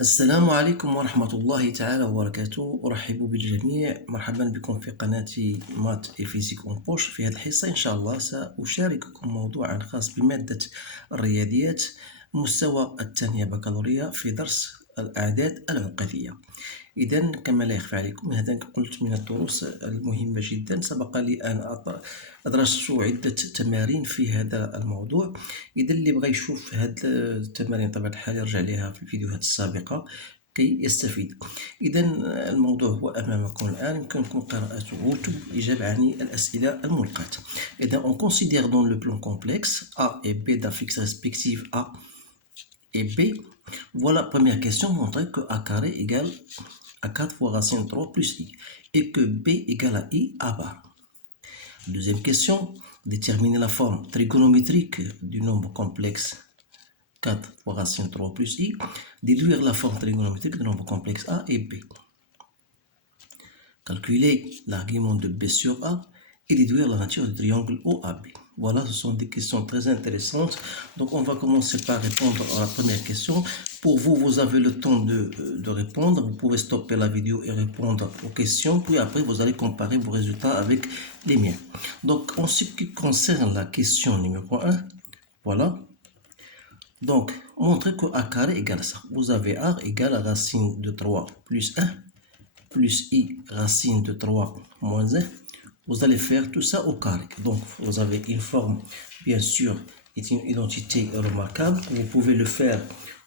السلام عليكم ورحمة الله تعالى وبركاته. أرحب بالجميع، مرحبا بكم في قناة مات et فيزيك اون بوش. في هذه الحصة إن شاء الله سأشارككم موضوعا خاص بمادة الرياضيات مستوى الثانية بكالوريا في درس الأعداد العقدية. إذا كما لا يخفى عليكم، هذا قلت من الدروس المهمة جدا. سبق لي أن أدرست عدة تمارين في هذا الموضوع. إذا اللي بغى يشوف هاد التمارين بطبيعة الحال يرجع لها في الفيديوهات السابقة كي يستفيد. إذا الموضوع هو أمامكم الآن، يمكنكم قراءته ثم الإجابة عن الأسئلة الملقاة. إذا on considère dans le plan complexe A et B d'affixes respectives A et B. Voilà, première question, montrer que A carré égale à 4 fois racine 3 plus I et que B égale à I à bar. Deuxième question, déterminer la forme trigonométrique du nombre complexe 4 fois racine 3 plus I, déduire la forme trigonométrique du nombre complexe A et B. Calculer l'argument de B sur A et déduire la nature du triangle OAB. Voilà, ce sont des questions très intéressantes. Donc on va commencer par répondre à la première question. Pour vous, vous avez le temps de répondre. Vous pouvez stopper la vidéo et répondre aux questions. Puis après, vous allez comparer vos résultats avec les miens. Donc en ce qui concerne la question numéro 1, voilà. Donc, montrez que A carré égale ça. Vous avez A égale à racine de 3 plus 1 plus I racine de 3 moins 1. Vous allez faire tout ça au carré. Donc, vous avez une forme, bien sûr, est une identité remarquable. Vous pouvez le faire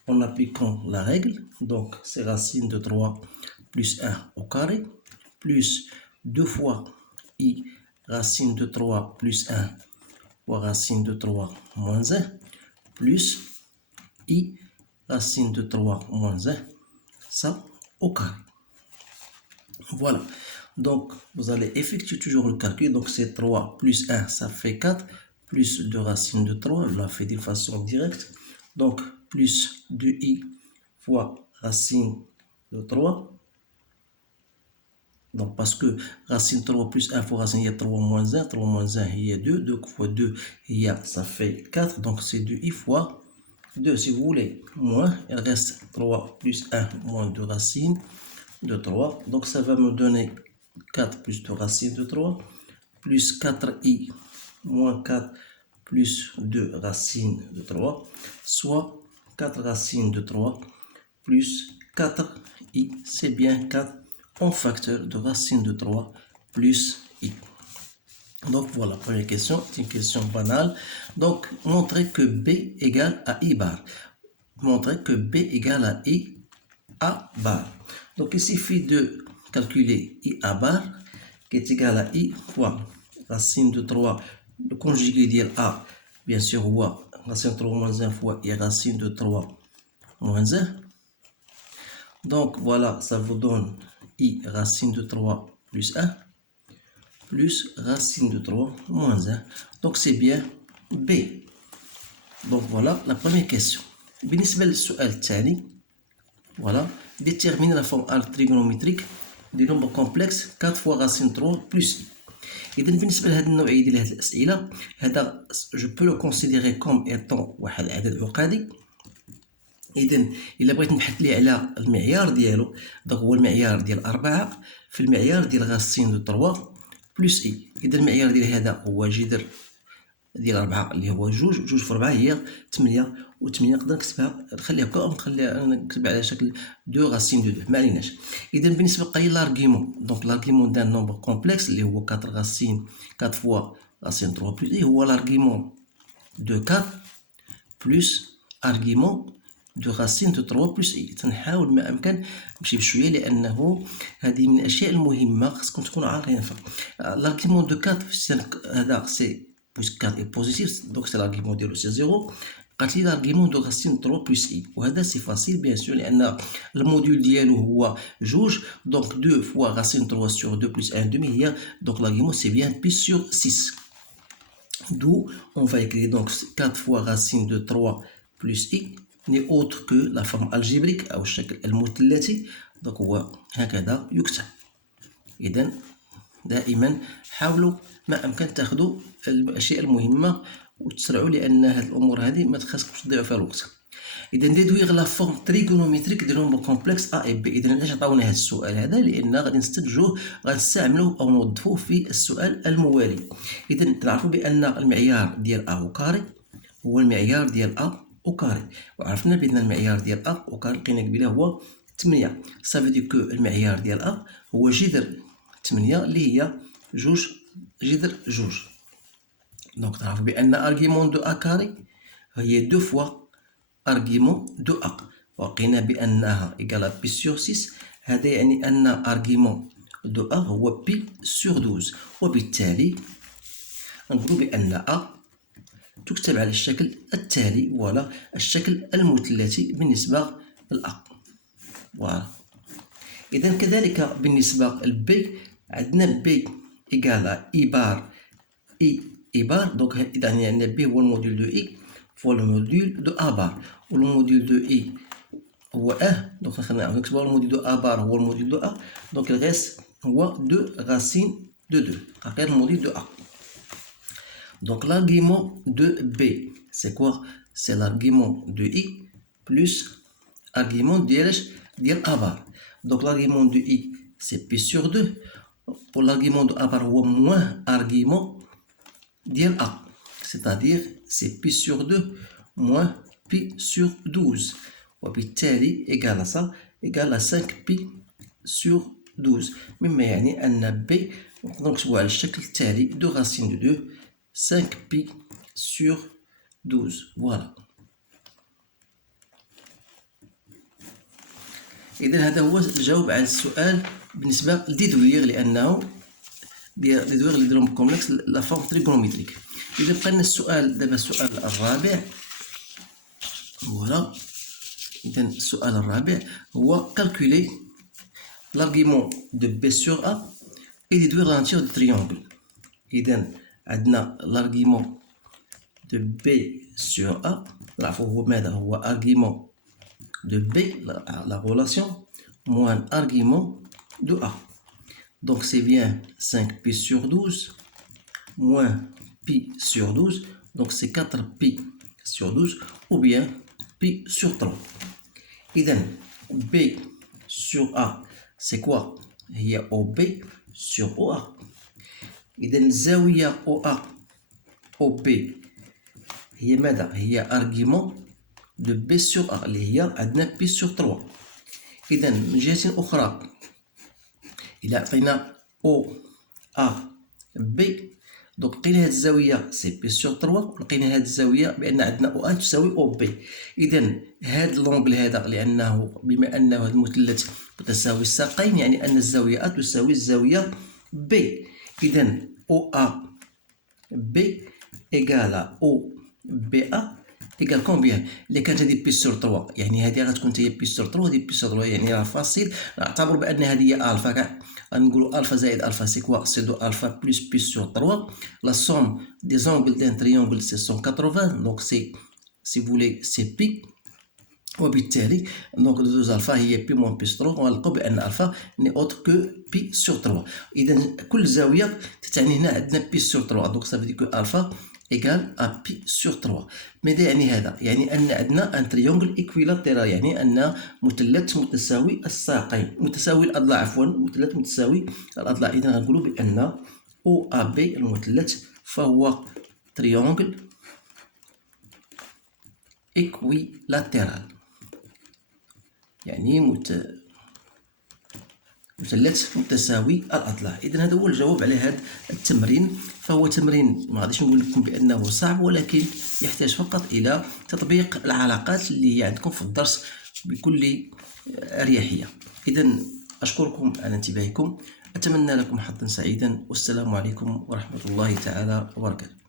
en appliquant la règle. Donc, c'est racine de 3 plus 1 au carré, plus 2 fois I racine de 3 plus 1 fois racine de 3 moins 1, plus I racine de 3 moins 1, ça au carré. Voilà. Donc, vous allez effectuer toujours le calcul. Donc, c'est 3 plus 1, ça fait 4, plus 2 racines de 3, je la fais d'une façon directe. Donc, plus 2i fois racine de 3. Donc, parce que racine 3 plus 1 fois racine, il y a 3 moins 1. 3 moins 1, il y a 2. 2 fois 2, il y a, ça fait 4. Donc, c'est 2i fois 2, si vous voulez. Moins, il reste 3 plus 1 moins 2 racines de 3. Donc, ça va me donner 4 plus 2 racines de 3, plus 4i moins 4 plus 2 racines de 3, soit 4 racines de 3 plus 4i, c'est bien 4 en facteur de racine de 3 plus i. Donc voilà, première question, c'est une question banale. Donc, montrer que b égale à i bar. Montrer que b égale à i a bar. Donc, il suffit de calculer i a bar, qui est égal à i fois racine de 3, le conjugué de a, bien sûr, ou racine de 3 moins 1 fois i racine de 3 moins 1. Donc, voilà, ça vous donne i racine de 3 plus 1, plus racine de 3 moins 1. Donc, c'est bien B. Donc, voilà la première question. بالنسبة للسؤال الثاني, voilà, déterminer la forme trigonométrique du nombre complexe 4 fois racine 3 plus i. إذا بالنسبة لهذه النوعية ديال هذه الأسئلة, هذا جو بو لو كونسيديري كوم إيطون واحد العدد عقدي. إذا إلا بغيت نبحث ليه على المعيار ديالو, دونك هو المعيار ديال 4 في المعيار ديال راسين دو 3 بلس إي. إذا المعيار ديال هذا هو جذر ديال 4 اللي هو جوج في 4 هي 8, و8 نقدر نكتبها, نخليها هكا أو نكتبها على شكل 2 راسين دو 2, ما عليناش. إذا بالنسبة لقاي لارغيمون, دونك لارغيمون دان نومبر كومبلكس اللي هو 4 راسين 4 فوا راسين 3 بلس إي هو لارغيمون دو 4 بلس ارغيمون دو راسين دو 3 بلس اي. تنحاول ما امكن نمشي بشويه لانه هذه من الاشياء المهمه خصكم تكونوا عارفينها. لارغيمون دو 4 هذا سي بويسك 4 اي بوزيتيف, دونك سي لارغيمون ديالو سي 0. قالت لي لارغيمون دو راسين 3 بلس اي, وهذا سي فاسيل بيان سور لان الموديول ديالو هو جوج, دونك 2 فوا راسين 3 سور 2 بلس 1 دومي هي, دونك لارغيمون سي بيان بي سور 6. D'où on va écrire donc 4 fois racine de 3 plus i n'est autre que la forme algébrique أو الشكل المثلثي. donc هو هكذا يكتب. إذا دائما حاولوا ما أمكن تاخذوا الأشياء المهمة وتسرعوا, لأن هذه الأمور هذه ما تخصكمش تضيعوا فيها الوقت. اذا ديدويغ لا فورم تريغونوميتريك دو نومبر كومبلكس ا اي بي. اذا علاش عطاونا هذا السؤال هذا؟ لان غادي نستنتجوه، غنستعملوه او نوظفوه في السؤال الموالي. اذا تعرفوا بان المعيار ديال ا او كاري هو المعيار ديال ا او كاري، وعرفنا بان المعيار ديال ا او كاري لقينا قبيله هو 8. صافي دي كو المعيار ديال ا هو جذر 8 اللي هي جوج جذر جوج. دونك تعرفوا بان ارغيمون دو ا كاري هي 2 فوا ارغيمون دو ا، وقينا بانها ايكال بي سور 6. هذا يعني ان ارغيمون دو ا هو بي سور 12، وبالتالي نقولوا بان ا تكتب على الشكل التالي، ولا الشكل المثلثي بالنسبه لأ. فوالا. اذا كذلك بالنسبه لبي عندنا بي ايكال اي بار اي بار. دونك اذا عندنا بي هو الموديل دو اي فوا لو موديل دو ا بار، و لو موديل دو اي هو دونك خلينا نكتبوا الموديل دو ا بار هو الموديل دو ا. دونك الغيس هو 2 غاسين دو 2 غير الموديل دو ا. Donc l'argument de B, c'est quoi? C'est l'argument de I plus argument de A bar. Donc l'argument de I, c'est P sur 2. Pour l'argument de A bar, ou moins argument de A. C'est-à-dire, c'est P sur 2 moins P sur 12. وبالتالي égal à ça, égal à 5P sur 12. مما يعني أن B نقدر نكتبوها على الشكل التالي 2 racine de 2 5pi sur 12. Voilà. إذا هذا هو الجواب على السؤال بالنسبة لديدويغ، لأنه ديدويغ لي دروم كومبلكس لا فورم تريغونوميتريك. إذا بقى لنا السؤال دابا السؤال الرابع. فوالا. إذا السؤال الرابع هو كالكولي l'argument de B sur A et déduire la nature du triangle. إذا عندنا l'argument de B sur A. نعرفوا هو ماذا؟ هو argument de B, la relation, moins argument de A. Donc c'est bien 5pi sur 12 moins pi sur 12. Donc c'est 4pi sur 12 ou bien pi sur 3. إذا B sur A c'est quoi؟ هي OB sur OA. إذا الزاوية OA OB هي ماذا؟ هي argument de B sur A اللي هي عندنا P sur 3. إذا من جهة أخرى إلا عطينا OA B دونك لقينا هاد الزاوية سي P sur 3، ولقينا هاد الزاوية بأن عندنا OA تساوي OB. إذا هاد لونغل هذا لأنه بما أنه هاد المثلث متساوي الساقين يعني أن الزاوية A تساوي الزاوية B. إذا OA B إيكال OBA إيكال كومبيان؟ اللي كانت هذه بي سور 3 يعني هذه غتكون حتى هي بي سور 3 وهذه بي سور 3 يعني راه فاصيل. نعتبر بأن هذه هي ألفا كاع، غنقولوا ألفا زائد ألفا سي كوا؟ سي دو ألفا بلس بي سور 3. لا سوم دي زونغل دان تريونغل سي 180 دونك سي فولي سي بي، وبالتالي دونك دوز ألفا هي بي موان بي سور 3. ونلقاو بأن ألفا ني أوتر كو بي سور 3. إذا كل زاوية تتعني هنا عندنا بي سور 3 دونك صافي ديكو ألفا égal à pi sur 3. ماذا يعني هذا؟ يعني أن عندنا ان تريونغل إكويلاتيرال، يعني أن مثلث متساوي الساقين، متساوي الأضلاع عفوا، مثلث متساوي الأضلاع. إذا غنقولوا بأن OAB المثلث فهو تريونغل إكويلاتيرال، يعني مثلث متساوي الأضلاع. إذا هذا هو الجواب على هذا التمرين. فهو تمرين ما غاديش نقول لكم بأنه صعب، ولكن يحتاج فقط إلى تطبيق العلاقات اللي هي عندكم في الدرس بكل أريحية. إذا أشكركم على انتباهكم، أتمنى لكم حظا سعيدا، والسلام عليكم ورحمة الله تعالى وبركاته.